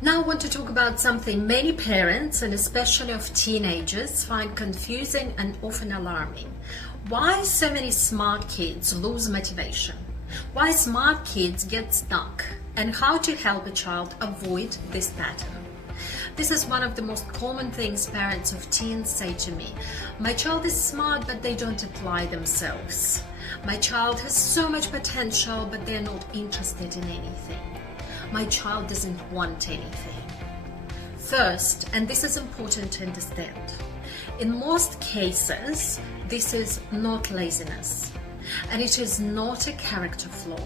Now I want to talk about something many parents, and especially of teenagers, find confusing and often alarming. Why so many smart kids lose motivation? Why smart kids get stuck? And how to help a child avoid this pattern. This is one of the most common things parents of teens say to me. My child is smart, but they don't apply themselves. My child has so much potential, but they're not interested in anything. My child doesn't want anything. First, and this is important to understand, in most cases, this is not laziness, and it is not a character flaw.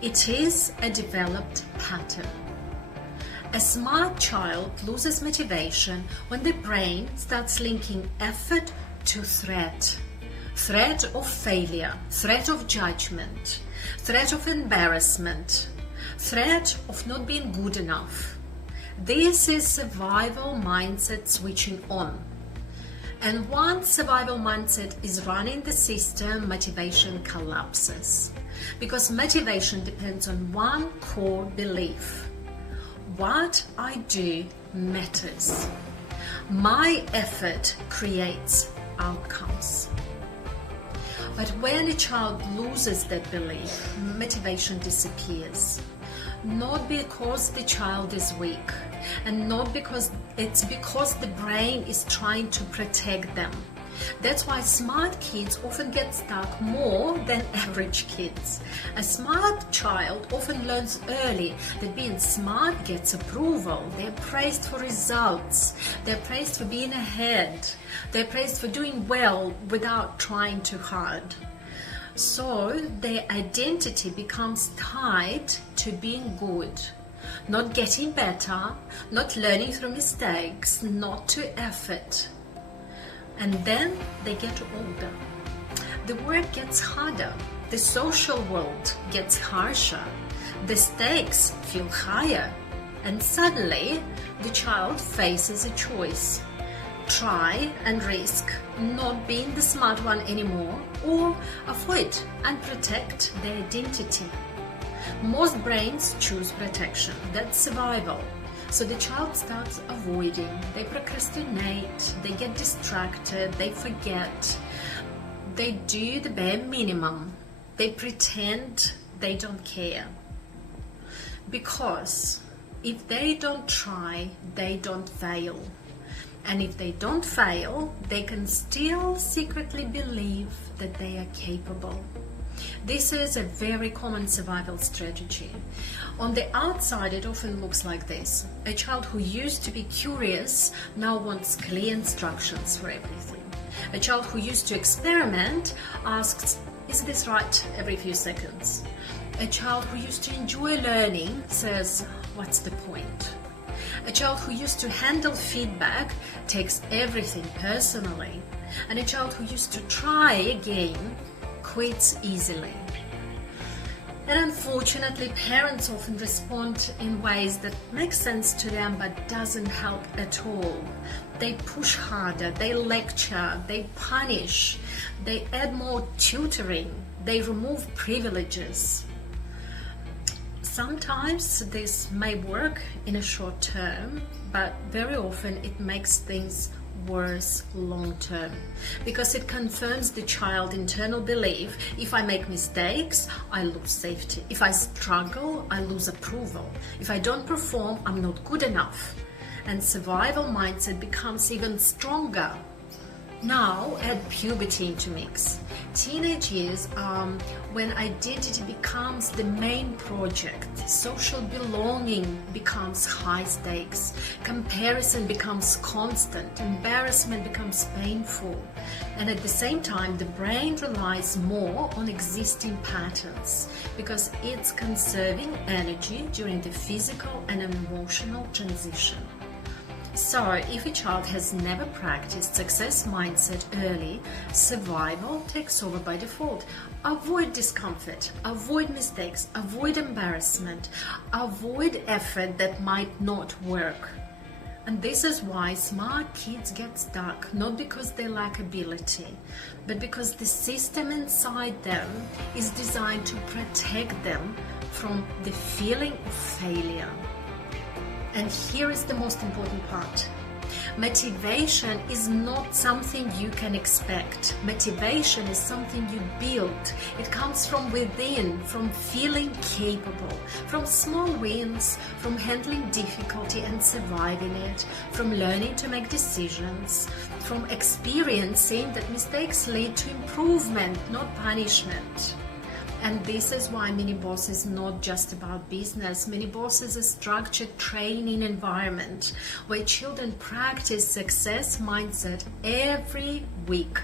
It is a developed pattern. A smart child loses motivation when the brain starts linking effort to threat. Threat of failure, threat of judgment, threat of embarrassment, threat of not being good enough. This is survival mindset switching on. And once survival mindset is running the system, motivation collapses. Because motivation depends on one core belief. What I do matters. My effort creates outcomes. But when a child loses that belief, motivation disappears. Not because the child is weak, and not because the brain is trying to protect them. That's why smart kids often get stuck more than average kids. A smart child often learns early that being smart gets approval. They're praised for results. They're praised for being ahead. They're praised for doing well without trying too hard. So their identity becomes tied to being good, not getting better, not learning through mistakes, not to effort. And then they get older. The work gets harder. The social world gets harsher. The stakes feel higher. And suddenly, the child faces a choice. Try and risk not being the smart one anymore, or avoid and protect their identity. Most brains choose protection. That's survival. So the child starts avoiding, they procrastinate, they get distracted, they forget, they do the bare minimum, they pretend they don't care. Because if they don't try, they don't fail. And if they don't fail, they can still secretly believe that they are capable. This is a very common survival strategy. On the outside, it often looks like this. A child who used to be curious now wants clear instructions for everything. A child who used to experiment asks, "Is this right?" every few seconds. A child who used to enjoy learning says, "What's the point?" A child who used to handle feedback takes everything personally. And a child who used to try again quits easily. And unfortunately, parents often respond in ways that make sense to them but doesn't help at all. They push harder, they lecture, they punish, they add more tutoring, they remove privileges. Sometimes this may work in a short term, but very often it makes things worse long term, because it confirms the child's internal belief: if I make mistakes, I lose safety. If I struggle, I lose approval. If I don't perform, I'm not good enough. And survival mindset becomes even stronger. Now add puberty into mix. Teenage years are when identity becomes the main project. Social belonging becomes high stakes. Comparison becomes constant. Embarrassment becomes painful. And at the same time, the brain relies more on existing patterns because it's conserving energy during the physical and emotional transition. So, if a child has never practiced success mindset early, survival takes over by default. Avoid discomfort, avoid mistakes, avoid embarrassment, avoid effort that might not work. And this is why smart kids get stuck, not because they lack ability, but because the system inside them is designed to protect them from the feeling of failure. And here is the most important part. Motivation is not something you can expect. Motivation is something you build. It comes from within, from feeling capable, from small wins, from handling difficulty and surviving it, from learning to make decisions, from experiencing that mistakes lead to improvement, not punishment. And this is why Mini Boss is not just about business. Mini Boss is a structured training environment where children practice success mindset every week.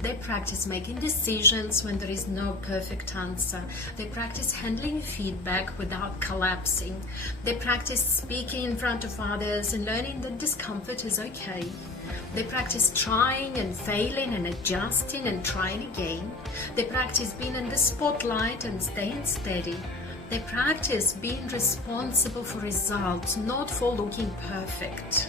They practice making decisions when there is no perfect answer. They practice handling feedback without collapsing. They practice speaking in front of others and learning that discomfort is okay. They practice trying and failing and adjusting and trying again. They practice being in the spotlight and staying steady. They practice being responsible for results, not for looking perfect.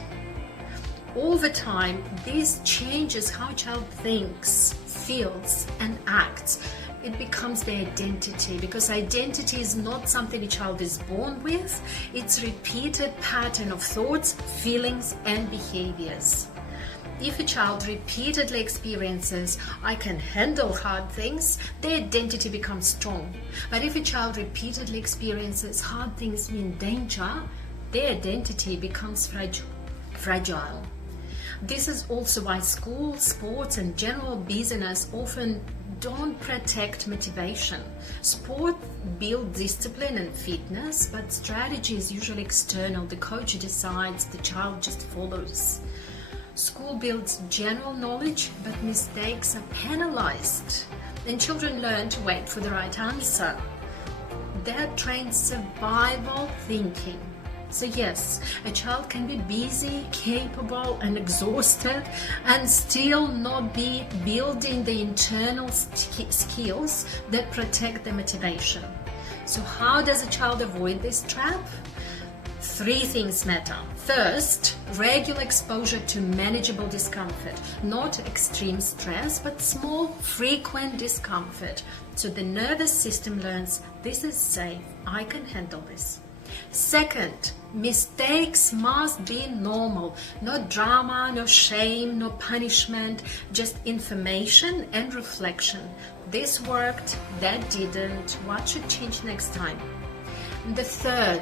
Over time, this changes how a child thinks, feels, and acts. It becomes their identity, because identity is not something a child is born with. It's a repeated pattern of thoughts, feelings, and behaviors. If a child repeatedly experiences, I can handle hard things, their identity becomes strong. But if a child repeatedly experiences hard things mean danger, their identity becomes fragile. This is also why school, sports, and general business often don't protect motivation. Sport builds discipline and fitness, but strategy is usually external. The coach decides, the child just follows. School builds general knowledge, but mistakes are penalized, and children learn to wait for the right answer. That trains survival thinking. So yes, a child can be busy, capable, and exhausted, and still not be building the internal skills that protect the motivation. So how does a child avoid this trap? 3 things matter. First, regular exposure to manageable discomfort, not extreme stress, but small, frequent discomfort. So the nervous system learns, this is safe, I can handle this. Second, mistakes must be normal. No drama, no shame, no punishment, just information and reflection. This worked, that didn't, what should change next time? And the third,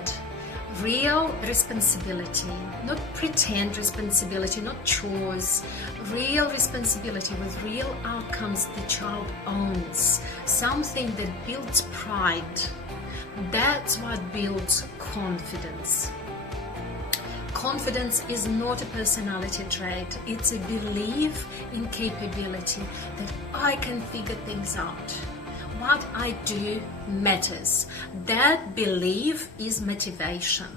real responsibility, not pretend responsibility, not chores, real responsibility with real outcomes the child owns, something that builds pride. That's what builds confidence. Confidence is not a personality trait, it's a belief in capability that I can figure things out. What I do matters. That belief is motivation.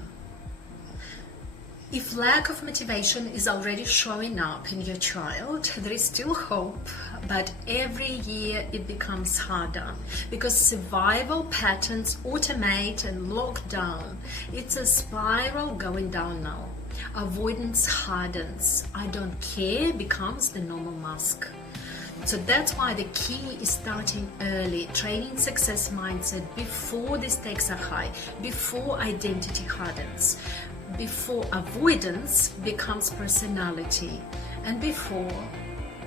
If lack of motivation is already showing up in your child, there is still hope, but every year it becomes harder because survival patterns automate and lock down. It's a spiral going down now. Avoidance hardens. I don't care becomes the normal mask. So that's why the key is starting early, training success mindset before the stakes are high, before identity hardens, before avoidance becomes personality, and before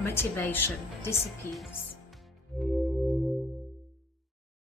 motivation disappears.